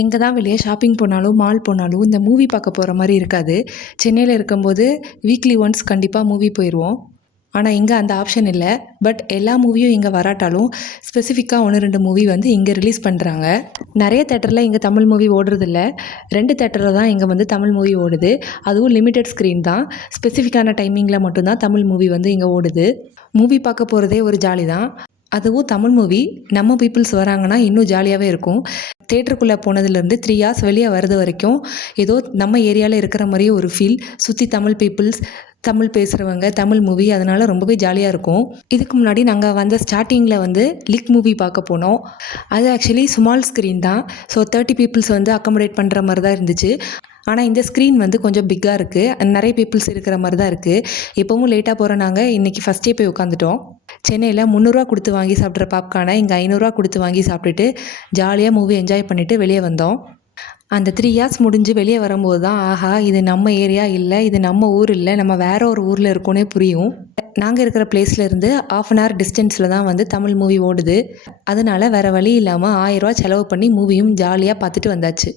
எங்கே தான் வெளியே ஷாப்பிங் போனாலும், மால் போனாலும் இந்த மூவி பார்க்க போகிற மாதிரி இருக்காது. சென்னையில் இருக்கும்போது வீக்லி ஒன்ஸ் கண்டிப்பாக மூவி போயிடுவோம். ஆனால் இங்கே அந்த ஆப்ஷன் இல்லை. பட் எல்லா மூவியும் இங்கே வராட்டாலும் ஸ்பெசிஃபிக்காக 1-2 மூவி வந்து இங்கே ரிலீஸ் பண்ணுறாங்க. நிறைய தேட்டரில் இங்கே தமிழ் மூவி ஓடுறதில்ல. 2 தேட்டரில் தான் இங்கே வந்து தமிழ் மூவி ஓடுது. அதுவும் லிமிட்டட் ஸ்க்ரீன் தான். ஸ்பெசிஃபிக்கான டைமிங்கில் மட்டும்தான் தமிழ் மூவி வந்து இங்கே ஓடுது. மூவி பார்க்க போகிறதே ஒரு ஜாலி தான். அதுவும் தமிழ் மூவி நம்ம பீப்புள்ஸ் வராங்கன்னா இன்னும் ஜாலியாகவே இருக்கும். தேட்டருக்குள்ளே போனதுலேருந்து 3 hours வெளியே வர்றது வரைக்கும் ஏதோ நம்ம ஏரியாவில் இருக்கிற மாதிரியே ஒரு ஃபீல். சுற்றி தமிழ் பீப்புள்ஸ், தமிழ் பேசுகிறவங்க, தமிழ் மூவி, அதனால் ரொம்பவே ஜாலியாக இருக்கும். இதுக்கு முன்னாடி நாங்கள் வந்த ஸ்டார்டிங்கில் வந்து லிக் மூவி பார்க்க போனோம். அது ஆக்சுவலி ஸ்மால் ஸ்க்ரீன் தான். ஸோ 30 பீப்புள்ஸ் வந்து அக்கமடேட் பண்ணுற மாதிரி தான் இருந்துச்சு. ஆனால் இந்த ஸ்க்ரீன் வந்து கொஞ்சம் பிக்காக இருக்குது. நிறைய பீப்புள்ஸ் இருக்கிற மாதிரி தான் இருக்குது. எப்போவும் லேட்டாக போகிற நாங்கள் இன்றைக்கி ஃபஸ்ட்டே போய் உட்காந்துட்டோம். சென்னையில் 300 கொடுத்து வாங்கி சாப்பிட்ற பாப்கார்னை இங்கே 500 கொடுத்து வாங்கி சாப்பிட்டுட்டு ஜாலியாக மூவி என்ஜாய் பண்ணிவிட்டு வெளியே வந்தோம். அந்த 3 hours முடிஞ்சு வெளியே வரும்போது தான் ஆஹா, இது நம்ம ஏரியா இல்லை, இது நம்ம ஊர் இல்லை, நம்ம வேறு ஒரு ஊரில் இருக்கோன்னே புரியும். நாங்கள் இருக்கிற பிளேஸ்லேருந்து 1/2 hour டிஸ்டன்ஸில் தான் வந்து தமிழ் மூவி ஓடுது. அதனால் வேறு வழி இல்லாமல் 1000 ரூபா செலவு பண்ணி மூவியும் ஜாலியாக பார்த்துட்டு வந்தாச்சு.